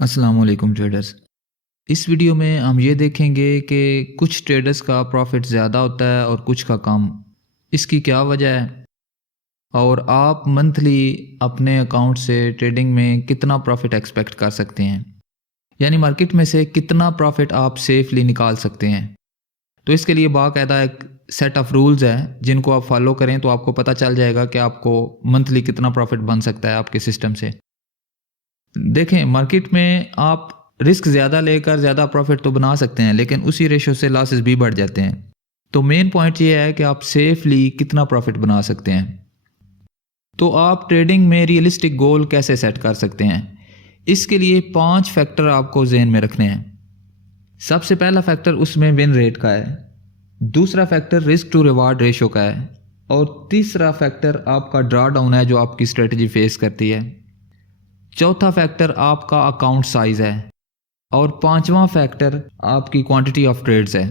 अस्सलाम वालेकुम ट्रेडर्स। इस वीडियो में हम ये देखेंगे कि कुछ ट्रेडर्स का प्रॉफिट ज़्यादा होता है और कुछ का कम। इसकी क्या वजह है और आप मंथली अपने अकाउंट से ट्रेडिंग में कितना प्रॉफिट एक्सपेक्ट कर सकते हैं, यानी मार्केट में से कितना प्रॉफिट आप सेफली निकाल सकते हैं। तो इसके लिए बाकायदा एक सेट ऑफ रूल्स है जिनको आप फॉलो करें तो आपको पता चल जाएगा कि आपको मंथली कितना प्रॉफिट बन सकता है आपके सिस्टम से। देखें, मार्केट में आप रिस्क ज़्यादा लेकर ज़्यादा प्रॉफिट तो बना सकते हैं, लेकिन उसी रेशो से लॉसेस भी बढ़ जाते हैं। तो मेन पॉइंट ये है कि आप सेफली कितना प्रॉफिट बना सकते हैं। तो आप ट्रेडिंग में रियलिस्टिक गोल कैसे सेट कर सकते हैं, इसके लिए 5 फैक्टर आपको जहन में रखने हैं। सबसे पहला फैक्टर उसमें विन रेट का है, दूसरा factor risk to reward ratio का है, और तीसरा फैक्टर आपका ड्रा डाउन है जो आपकी स्ट्रेटजी फेस करती है। चौथा फैक्टर आपका अकाउंट साइज है और पांचवा फैक्टर आपकी क्वांटिटी ऑफ ट्रेड्स है।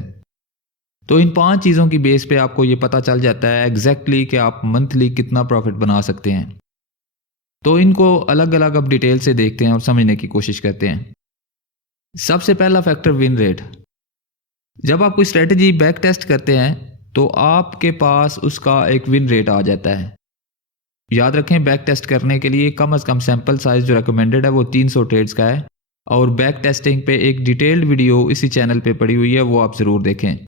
तो इन 5 चीज़ों की बेस पे आपको ये पता चल जाता है एग्जैक्टली कि आप मंथली कितना प्रॉफिट बना सकते हैं। तो इनको अलग अलग अब डिटेल से देखते हैं और समझने की कोशिश करते हैं। सबसे पहला फैक्टर विन रेट। जब आप कोई स्ट्रेटजी बैक टेस्ट करते हैं तो आपके पास उसका एक विन रेट आ जाता है। याद रखें, बैक टेस्ट करने के लिए कम से कम सैंपल साइज जो रिकमेंडेड है वो 300 ट्रेड्स का है, और बैक टेस्टिंग पे एक डिटेल्ड वीडियो इसी चैनल पे पड़ी हुई है, वो आप ज़रूर देखें।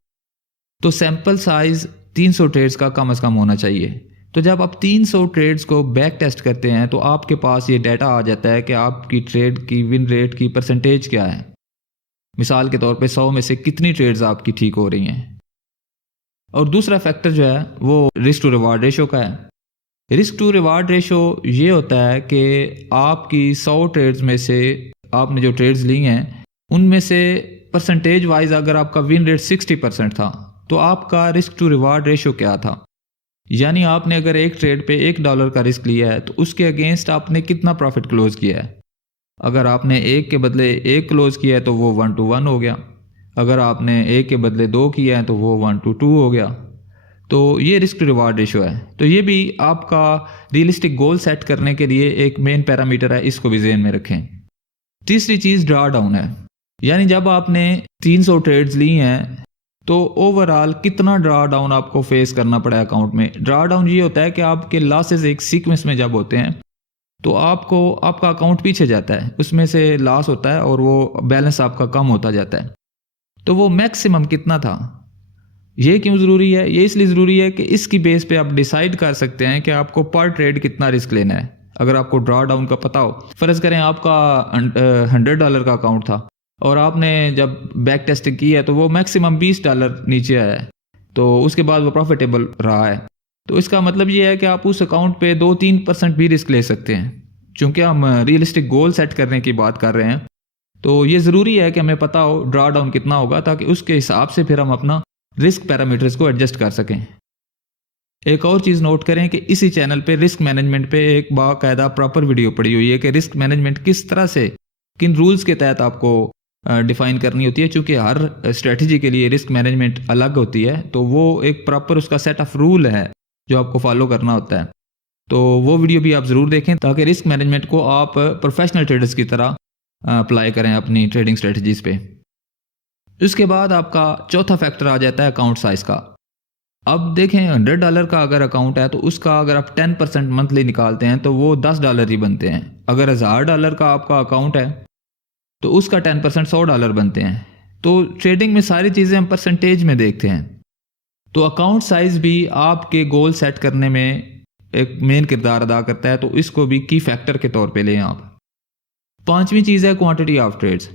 तो सैंपल साइज 300 ट्रेड्स का कम से कम होना चाहिए। तो जब आप 300 ट्रेड्स को बैक टेस्ट करते हैं तो आपके पास ये डाटा आ जाता है कि आपकी ट्रेड की विन रेट की परसेंटेज क्या है। मिसाल के तौर पे 100 में से कितनी ट्रेड्स आपकी ठीक हो रही हैं। और दूसरा फैक्टर जो है वो रिस्क टू रिवार्ड रेशो का है। रिस्क टू रिवार्ड रेशो ये होता है कि आपकी 100 ट्रेड्स में से आपने जो ट्रेड्स ली हैं उनमें से परसेंटेज वाइज अगर आपका विन रेट 60% था तो आपका रिस्क टू रिवार्ड रेशो क्या था। यानी आपने अगर एक ट्रेड पे $1 का रिस्क लिया है तो उसके अगेंस्ट आपने कितना प्रॉफिट क्लोज किया है। अगर आपने 1 के बदले 1 क्लोज किया है तो वो 1 to 1 हो गया। अगर आपने 1 के बदले 2 किया है तो वो 1 to 2 हो गया। तो ये रिस्क टू रिवार्ड रेशो है। तो ये भी आपका रियलिस्टिक गोल सेट करने के लिए एक मेन पैरामीटर है, इसको भी ज़हन में रखें। तीसरी चीज़ ड्रा डाउन है, यानी जब आपने 300 ट्रेड्स ली हैं तो ओवरऑल कितना ड्रा डाउन आपको फेस करना पड़ा अकाउंट में। ड्रा डाउन ये होता है कि आपके लॉसेस एक सीक्वेंस में जब होते हैं तो आपको आपका अकाउंट पीछे जाता है, उसमें से लॉस होता है और वो बैलेंस आपका कम होता जाता है। तो वो मैक्सिमम कितना था। ये क्यों ज़रूरी है? ये इसलिए ज़रूरी है कि इसकी बेस पे आप डिसाइड कर सकते हैं कि आपको पर ट्रेड कितना रिस्क लेना है। अगर आपको ड्रा डाउन का पता हो, फ़र्ज़ करें आपका $100 का अकाउंट था और आपने जब बैक टेस्टिंग की है तो वो मैक्सिमम $20 नीचे आया है, तो उसके बाद वो प्रॉफिटेबल रहा है। तो इसका मतलब ये है कि आप उस अकाउंट पे 2-3% भी रिस्क ले सकते हैं। चूँकि हम रियलिस्टिक गोल सेट करने की बात कर रहे हैं तो ये ज़रूरी है कि हमें पता हो ड्रा डाउन कितना होगा, ताकि उसके हिसाब से फिर हम अपना रिस्क पैरामीटर्स को एडजस्ट कर सकें। एक और चीज़ नोट करें कि इसी चैनल पे रिस्क मैनेजमेंट पे एक बाकायदा प्रॉपर वीडियो पड़ी हुई है कि रिस्क मैनेजमेंट किस तरह से, किन रूल्स के तहत आपको डिफाइन करनी होती है। चूँकि हर स्ट्रेटजी के लिए रिस्क मैनेजमेंट अलग होती है, तो वो एक प्रॉपर उसका सेट ऑफ रूल है जो आपको फॉलो करना होता है। तो वो वीडियो भी आप ज़रूर देखें ताकि रिस्क मैनेजमेंट को आप प्रोफेशनल ट्रेडर्स की तरह अप्लाई करें अपनी ट्रेडिंग स्ट्रेटजीज़ पे। इसके बाद आपका चौथा फैक्टर आ जाता है अकाउंट साइज का। अब देखें, $100 का अगर अकाउंट है तो उसका अगर आप 10% मंथली निकालते हैं तो वो $10 ही बनते हैं। अगर $1000 का आपका अकाउंट है तो उसका 10% $100 बनते हैं। तो ट्रेडिंग में सारी चीज़ें हम परसेंटेज में देखते हैं। तो अकाउंट साइज भी आपके गोल सेट करने में एक मेन किरदार अदा करता है, तो इसको भी की फैक्टर के तौर पे लें आप। पांचवी चीज़ है क्वांटिटी ऑफ ट्रेड्स।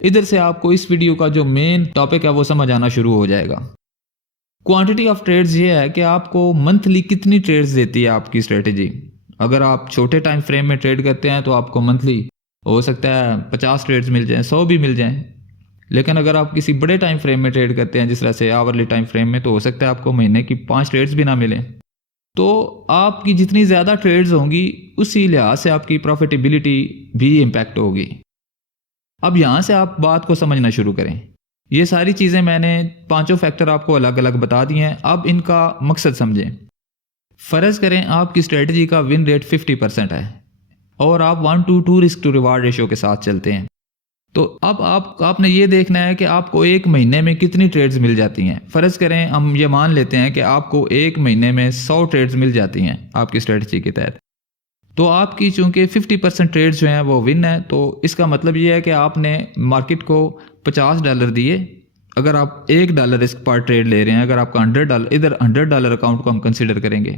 इधर से आपको इस वीडियो का जो मेन टॉपिक है वो समझ आना शुरू हो जाएगा। क्वांटिटी ऑफ ट्रेड्स ये है कि आपको मंथली कितनी ट्रेड्स देती है आपकी स्ट्रेटजी। अगर आप छोटे टाइम फ्रेम में ट्रेड करते हैं तो आपको मंथली हो सकता है 50 ट्रेड्स मिल जाएं, 100 भी मिल जाएं। लेकिन अगर आप किसी बड़े टाइम फ्रेम में ट्रेड करते हैं, जिस तरह से आवरली टाइम फ्रेम में, तो हो सकता है आपको महीने की 5 ट्रेड्स भी ना मिलें। तो आपकी जितनी ज़्यादा ट्रेड्स होंगी उसी लिहाज से आपकी प्रॉफिटेबिलिटी भी इम्पैक्ट होगी। अब यहाँ से आप बात को समझना शुरू करें। ये सारी चीज़ें मैंने 5 फैक्टर आपको अलग अलग बता दिए हैं। अब इनका मकसद समझें। फ़र्ज़ करें आपकी स्ट्रेटजी का विन रेट 50% है और आप 1:2 रिस्क टू रिवार्ड रेशियो के साथ चलते हैं, तो अब आपने ये देखना है कि आपको एक महीने में कितनी ट्रेड्स मिल जाती हैं। फ़र्ज़ करें हम ये मान लेते हैं कि आपको एक महीने में 100 ट्रेड्स मिल जाती हैं आपकी स्ट्रेटजी के तहत, तो आपकी चूँकि 50% ट्रेड्स जो हैं वो विन है, तो इसका मतलब ये है कि आपने मार्केट को $50 दिए। अगर आप $1 रिस्क पर ट्रेड ले रहे हैं, अगर आपका $100, इधर $100 अकाउंट को हम कंसिडर करेंगे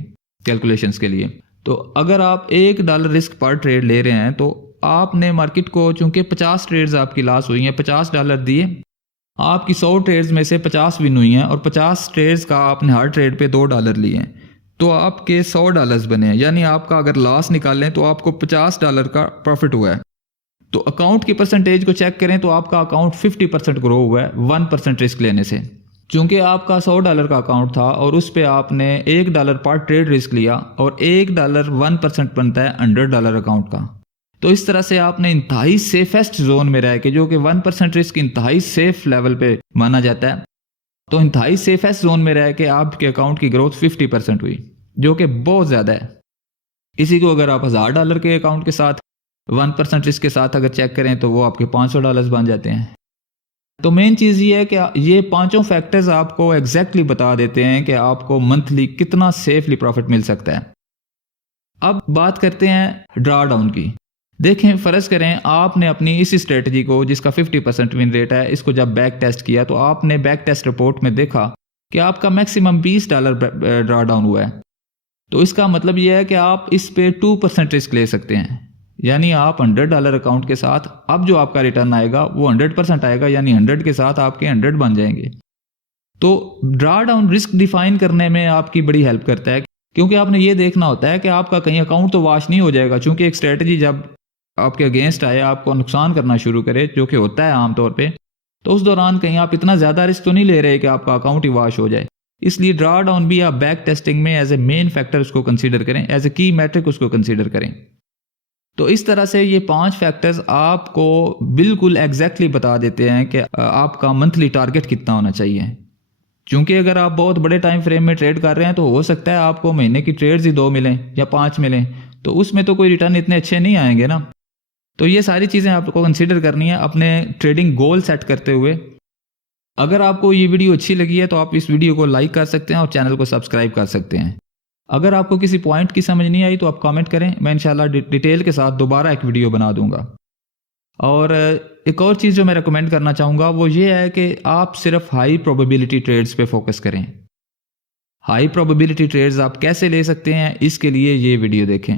कैलकुलेशंस के लिए, तो अगर आप $1 रिस्क पर ट्रेड ले रहे हैं तो आपने मार्केट को, चूँकि 50 ट्रेड्स आपकी लॉस हुई हैं, $50 दिए, आपकी 100 ट्रेड्स में से 50 विन हुई हैं और 50 ट्रेड्स का आपने हर ट्रेड पे $2 लिए हैं, तो आपके $100 बने हैं। यानी आपका अगर लॉस निकालें तो आपको $50 का प्रॉफिट हुआ है। तो अकाउंट की परसेंटेज को चेक करें तो आपका अकाउंट 50% ग्रो हुआ है 1% रिस्क लेने से। चूँकि आपका $100 का अकाउंट था और उस पर आपने $1 पर ट्रेड रिस्क लिया और $1 1% बनता है $100 अकाउंट का। तो इस तरह से आपने इंतहाई सेफेस्ट जोन में रह के, जो कि 1% रिस्क इंतहाई सेफ लेवल पे माना जाता है, तो इंतहाई सेफेस्ट जोन में रह के आपके अकाउंट की ग्रोथ 50% हुई, जो कि बहुत ज़्यादा है। इसी को अगर आप $1000 के अकाउंट के साथ 1% रिस्क के साथ अगर चेक करें तो वो आपके $500 बन जाते हैं। तो मेन चीज़ ये है कि ये पांचों फैक्टर्स आपको एग्जैक्टली बता देते हैं कि आपको मंथली कितना सेफली प्रॉफिट मिल सकता है। अब बात करते हैं ड्रा डाउन की। देखें, फ़र्ज़ करें आपने अपनी इस स्ट्रेटजी को, जिसका 50% विन रेट है, इसको जब बैक टेस्ट किया तो आपने बैक टेस्ट रिपोर्ट में देखा कि आपका मैक्सिमम $20 ड्रा डाउन हुआ है। तो इसका मतलब यह है कि आप इस पे 2% रिस्क ले सकते हैं, यानी आप $100 अकाउंट के साथ अब जो आपका रिटर्न आएगा वो 100% आएगा, यानी 100 के साथ आपके 100 बन जाएंगे। तो ड्रा डाउन रिस्क डिफाइन करने में आपकी बड़ी हेल्प करता है, क्योंकि आपने ये देखना होता है कि आपका कहीं अकाउंट तो वॉश नहीं हो जाएगा। चूंकि एक स्ट्रेटजी जब आपके अगेंस्ट आए, आपको नुकसान करना शुरू करे, जो कि होता है आमतौर पे, तो उस दौरान कहीं आप इतना ज़्यादा रिस्क तो नहीं ले रहे कि आपका अकाउंट ही वॉश हो जाए। इसलिए ड्रा डाउन भी आप बैक टेस्टिंग में एज ए मेन फैक्टर उसको कंसीडर करें, एज ए की मैट्रिक उसको कंसीडर करें। तो इस तरह से ये 5 फैक्टर्स आपको बिल्कुल एग्जैक्टली बता देते हैं कि आपका मंथली टारगेट कितना होना चाहिए। क्योंकि अगर आप बहुत बड़े टाइम फ्रेम में ट्रेड कर रहे हैं तो हो सकता है आपको महीने की ट्रेड्स ही 2 मिलें या 5 मिलें, तो उसमें तो कोई रिटर्न इतने अच्छे नहीं आएंगे ना। तो ये सारी चीज़ें आपको कंसीडर करनी है अपने ट्रेडिंग गोल सेट करते हुए। अगर आपको ये वीडियो अच्छी लगी है तो आप इस वीडियो को लाइक कर सकते हैं और चैनल को सब्सक्राइब कर सकते हैं। अगर आपको किसी पॉइंट की समझ नहीं आई तो आप कमेंट करें, मैं इंशाल्लाह डिटेल के साथ दोबारा एक वीडियो बना दूंगा। और एक और चीज़ जो मैं रिकमेंड करना चाहूँगा वो ये है कि आप सिर्फ हाई प्रोबेबिलिटी ट्रेड्स पे फोकस करें। हाई प्रोबेबिलिटी ट्रेड्स आप कैसे ले सकते हैं, इसके लिए ये वीडियो देखें।